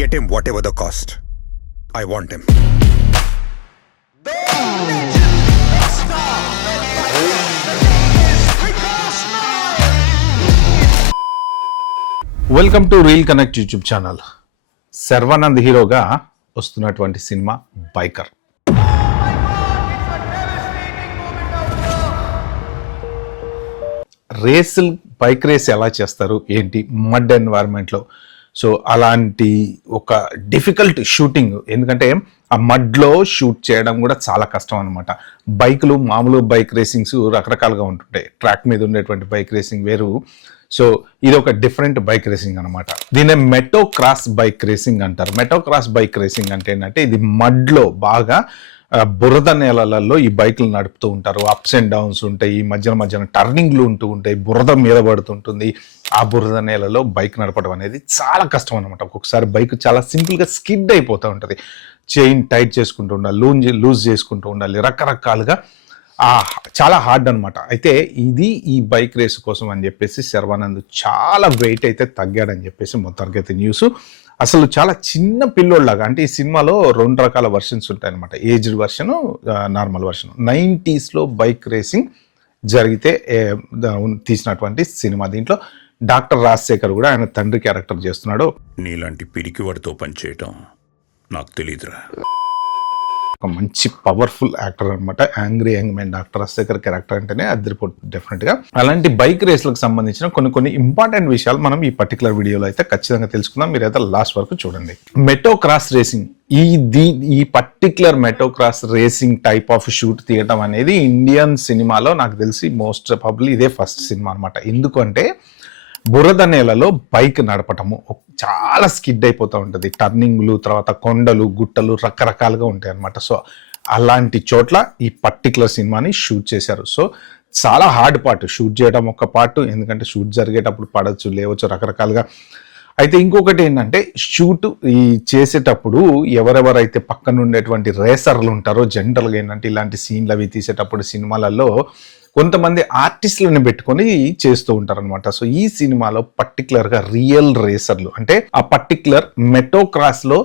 Get him whatever the cost. I want him. Welcome to reel connect YouTube channel. Sharwanand హీరోగా వస్తున్నటువంటి cinema biker. Bike race ఎలా చేస్తారు ఏంటి mud ఎన్వైర్న్మెంట్లో, so అలాంటి ఒక డిఫికల్ట్ షూటింగ్. ఎందుకంటే ఆ మడ్లో షూట్ చేయడం కూడా చాలా కష్టం అనమాట. బైకులు మామూలు బైక్ రేసింగ్స్ రకరకాలుగా ఉంటుంటాయి. ట్రాక్ మీద ఉండేటువంటి బైక్ రేసింగ్ వేరు. సో ఇది ఒక డిఫరెంట్ బైక్ రేసింగ్ అనమాట. దీన్ని మెటో క్రాస్ బైక్ రేసింగ్ అంటారు. మెటో క్రాస్ బైక్ రేసింగ్ అంటే ఏంటంటే ఇది మడ్లో బాగా బురద నేలలలో ఈ బైకులు నడుపుతూ ఉంటారు. అప్స్ అండ్ డౌన్స్ ఉంటాయి, మధ్యన టర్నింగ్లు ఉంటూ ఉంటాయి, బురద మీద పడుతుంటుంది. ఆ బురద నేలలో బైక్ నడపడం అనేది చాలా కష్టం అనమాట. ఒక్కొక్కసారి బైక్ చాలా సింపుల్గా స్కిడ్ అయిపోతూ ఉంటుంది. చైన్ టైట్ చేసుకుంటూ ఉండాలి, లూజ్ చేసుకుంటూ ఉండాలి, రకరకాలుగా చాలా హార్డ్ అనమాట. అయితే ఈ బైక్ రేస్ కోసం అని చెప్పేసి శర్వానంద్ చాలా వెయిట్ అయితే తగ్గాడని చెప్పేసి మొత్తానికి అయితే న్యూస్. అసలు చాలా చిన్న పిల్లోళ్ళలాగా, అంటే ఈ సినిమాలో 2 రకాల వర్షన్స్ ఉంటాయన్నమాట. Aged version, normal version. 90s bike racing జరిగితే తీసినటువంటి సినిమా. దీంట్లో డాక్టర్ రాజశేఖర్ కూడా ఆయన తండ్రి క్యారెక్టర్ చేస్తున్నాడు. నీలాంటి పిరికివాడితో పనిచేయటం నాకు తెలీదురా. ఒక మంచి పవర్ఫుల్ యాక్టర్ అనమాట. Angry young man doctor Rajasekhar character అంటేనే అదిరిపోతుంది డెఫినెట్గా. అలాంటి బైక్ రేస్లకు సంబంధించిన కొన్ని ఇంపార్టెంట్ విషయాలు మనం ఈ పర్టికులర్ వీడియోలో అయితే ఖచ్చితంగా తెలుసుకుందాం. మీరైతే లాస్ట్ వరకు చూడండి. మెటో క్రాస్ రేసింగ్, ఈ particular Mateo cross racing type of shoot తీయడం అనేది ఇండియన్ సినిమాలో నాకు తెలిసి మోస్ట్ ప్రాబబ్లీ ఇదే ఫస్ట్ సినిమా అనమాట. ఎందుకంటే బురద నేలలో బైక్ నడపటము చాలా స్కిడ్ అయిపోతూ ఉంటుంది. టర్నింగ్లు, తర్వాత కొండలు, గుట్టలు రకరకాలుగా ఉంటాయి అన్నమాట. సో అలాంటి చోట్ల ఈ పర్టికులర్ సినిమాని షూట్ చేశారు. సో చాలా హార్డ్ పార్ట్ షూట్ చేయడం ఒక పార్ట్, ఎందుకంటే షూట్ జరిగేటప్పుడు పడవచ్చు, లేవచ్చు, రకరకాలుగా. అయితే ఇంకొకటి ఏంటంటే షూట్ చేసేటప్పుడు ఎవరెవరైతే పక్కన ఉండేటువంటి రేసర్లు ఉంటారో, జనరల్గా ఏంటంటే ఇలాంటి సీన్లు అవి తీసేటప్పుడు సినిమాలలో కొంతమంది ఆర్టిస్టులను పెట్టుకొని చేస్తూ ఉంటారు అనమాట. సో ఈ సినిమాలో పర్టికులర్గా రియల్ రేసర్లు, అంటే ఆ పర్టికులర్ మెటో క్రాస్లో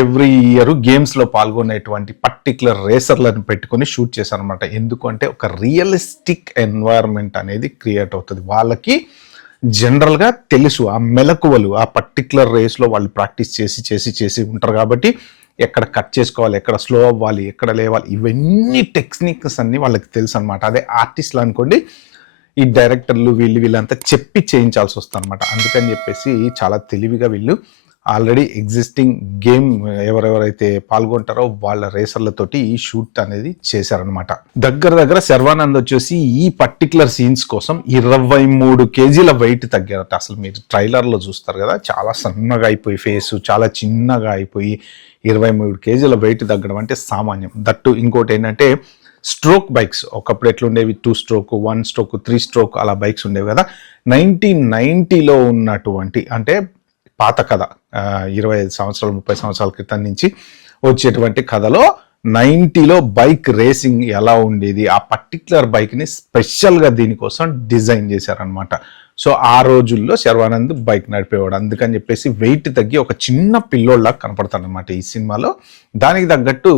ఎవ్రీ ఇయర్ గేమ్స్లో పాల్గొనేటువంటి పర్టికులర్ రేసర్లను పెట్టుకొని షూట్ చేశారనమాట. ఎందుకంటే ఒక రియలిస్టిక్ ఎన్వైర్న్మెంట్ అనేది క్రియేట్ అవుతుంది. వాళ్ళకి జనరల్గా తెలుసు ఆ మెలకువలు, ఆ పర్టికులర్ రేస్లో వాళ్ళు ప్రాక్టీస్ చేసి ఉంటారు. కాబట్టి ఎక్కడ కట్ చేసుకోవాలి, ఎక్కడ స్లో అవ్వాలి, ఎక్కడ లేవాలి, ఇవన్నీ టెక్నిక్స్ అన్నీ వాళ్ళకి తెలుసు అనమాట. అదే ఆర్టిస్టులు అనుకోండి, ఈ డైరెక్టర్లు వీళ్ళంతా చెప్పి చేయించాల్సి వస్తుంది అనమాట. అందుకని చెప్పేసి చాలా తెలివిగా వీళ్ళు ఆల్రెడీ ఎగ్జిస్టింగ్ గేమ్ ఎవరెవరైతే పాల్గొంటారో వాళ్ళ రేసర్లతోటి ఈ షూట్ అనేది చేశారనమాట. దగ్గర శర్వానంద్ వచ్చేసి ఈ పర్టికులర్ సీన్స్ కోసం 23 కేజీల వెయిట్ తగ్గారట. అసలు మీరు ట్రైలర్లో చూస్తారు కదా, చాలా సన్నగా అయిపోయి ఫేసు చాలా చిన్నగా అయిపోయి 23 కేజీల వెయిట్ తగ్గడం అంటే సామాన్యం. దట్టు ఇంకోటి ఏంటంటే స్ట్రోక్ బైక్స్ ఒకప్పుడు ఎట్లుండేవి, 2 స్ట్రోక్, 1 స్ట్రోక్, 3 స్ట్రోక్ అలా బైక్స్ ఉండేవి కదా. 1990లో ఉన్నటువంటి, అంటే పాత కథ, 25 సంవత్సరాలు 30 సంవత్సరాల క్రితం నుంచి వచ్చేటువంటి కథలో 90లో బైక్ రేసింగ్ ఎలా ఉండేది, ఆ పర్టికులర్ బైక్ని స్పెషల్గా దీనికోసం డిజైన్ చేశారనమాట. సో ఆ రోజుల్లో శర్వానంద్ బైక్ నడిపేవాడు. అందుకని చెప్పేసి వెయిట్ తగ్గి ఒక చిన్న పిల్లోళ్ళ కనపడతాడు అనమాట ఈ సినిమాలో. దానికి తగ్గట్టు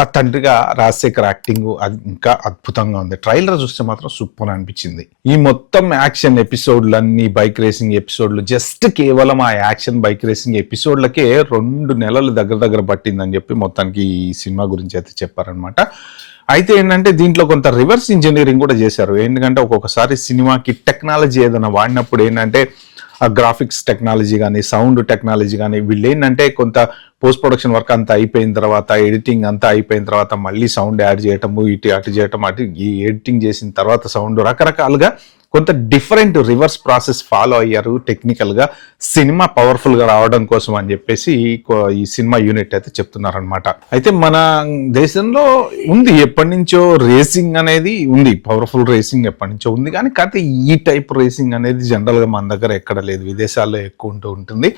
ఆ తండ్రిగా రాజశేఖర్ యాక్టింగ్ అది ఇంకా అద్భుతంగా ఉంది. ట్రైలర్ చూస్తే మాత్రం సూపర్ అనిపించింది. ఈ మొత్తం యాక్షన్ ఎపిసోడ్లన్నీ, బైక్ రేసింగ్ ఎపిసోడ్లు, జస్ట్ కేవలం ఆ యాక్షన్ బైక్ రేసింగ్ ఎపిసోడ్లకే 2 నెలలు దగ్గర పట్టిందని చెప్పి మొత్తానికి ఈ సినిమా గురించి అయితే చెప్పారనమాట. అయితే ఏంటంటే దీంట్లో కొంత రివర్స్ ఇంజనీరింగ్ కూడా చేశారు. ఎందుకంటే ఒక్కొక్కసారి సినిమాకి టెక్నాలజీ ఏదైనా వాడినప్పుడు ఏంటంటే ఆ గ్రాఫిక్స్ టెక్నాలజీ కానీ, సౌండ్ టెక్నాలజీ కానీ, వీళ్ళు ఏంటంటే కొంత పోస్ట్ ప్రొడక్షన్ వర్క్ అంతా అయిపోయిన తర్వాత, ఎడిటింగ్ అంతా అయిపోయిన తర్వాత మళ్ళీ సౌండ్ యాడ్ చేయటము, అటు చేయటం, ఈ ఎడిటింగ్ చేసిన తర్వాత సౌండ్, రకరకాలుగా కొంత డిఫరెంట్ రివర్స్ ప్రాసెస్ ఫాలో అయ్యారు టెక్నికల్గా సినిమా పవర్ఫుల్గా రావడం కోసం అని చెప్పేసి ఈ సినిమా యూనిట్ అయితే చెప్తున్నారనమాట. అయితే మన దేశంలో ఉంది ఎప్పటి నుంచో రేసింగ్ అనేది ఉంది, పవర్ఫుల్ రేసింగ్ ఎప్పటి నుంచో ఉంది. కాకపోతే ఈ టైప్ రేసింగ్ అనేది జనరల్గా మన దగ్గర ఎక్కడ లేదు, విదేశాల్లో ఎక్కువ ఉంటుంది.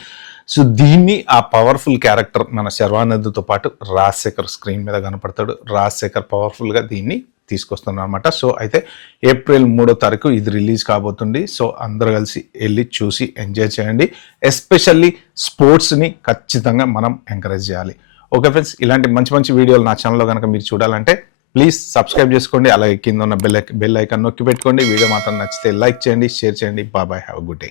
సో దీన్ని ఆ పవర్ఫుల్ క్యారెక్టర్ మన శర్వానంద్తో పాటు రాజశేఖర్ స్క్రీన్ మీద కనపడతాడు. రాజశేఖర్ పవర్ఫుల్గా దీన్ని తీసుకొస్తున్నాను అనమాట. సో అయితే ఏప్రిల్ 3వ తారీఖు ఇది రిలీజ్ కాబోతుంది. సో అందరూ కలిసి వెళ్ళి చూసి ఎంజాయ్ చేయండి. ఎస్పెషల్లీ స్పోర్ట్స్ని ఖచ్చితంగా మనం ఎంకరేజ్ చేయాలి. ఓకే ఫ్రెండ్స్, ఇలాంటి మంచి మంచి వీడియోలు నా ఛానల్లో కనుక మీరు చూడాలంటే ప్లీజ్ సబ్స్క్రైబ్ చేసుకోండి. అలాగే కింద ఉన్న బెల్ ఐకాన్ నొక్కి పెట్టుకోండి. వీడియో మాత్రం నచ్చితే లైక్ చేయండి, షేర్ చేయండి. Bye, have a good day.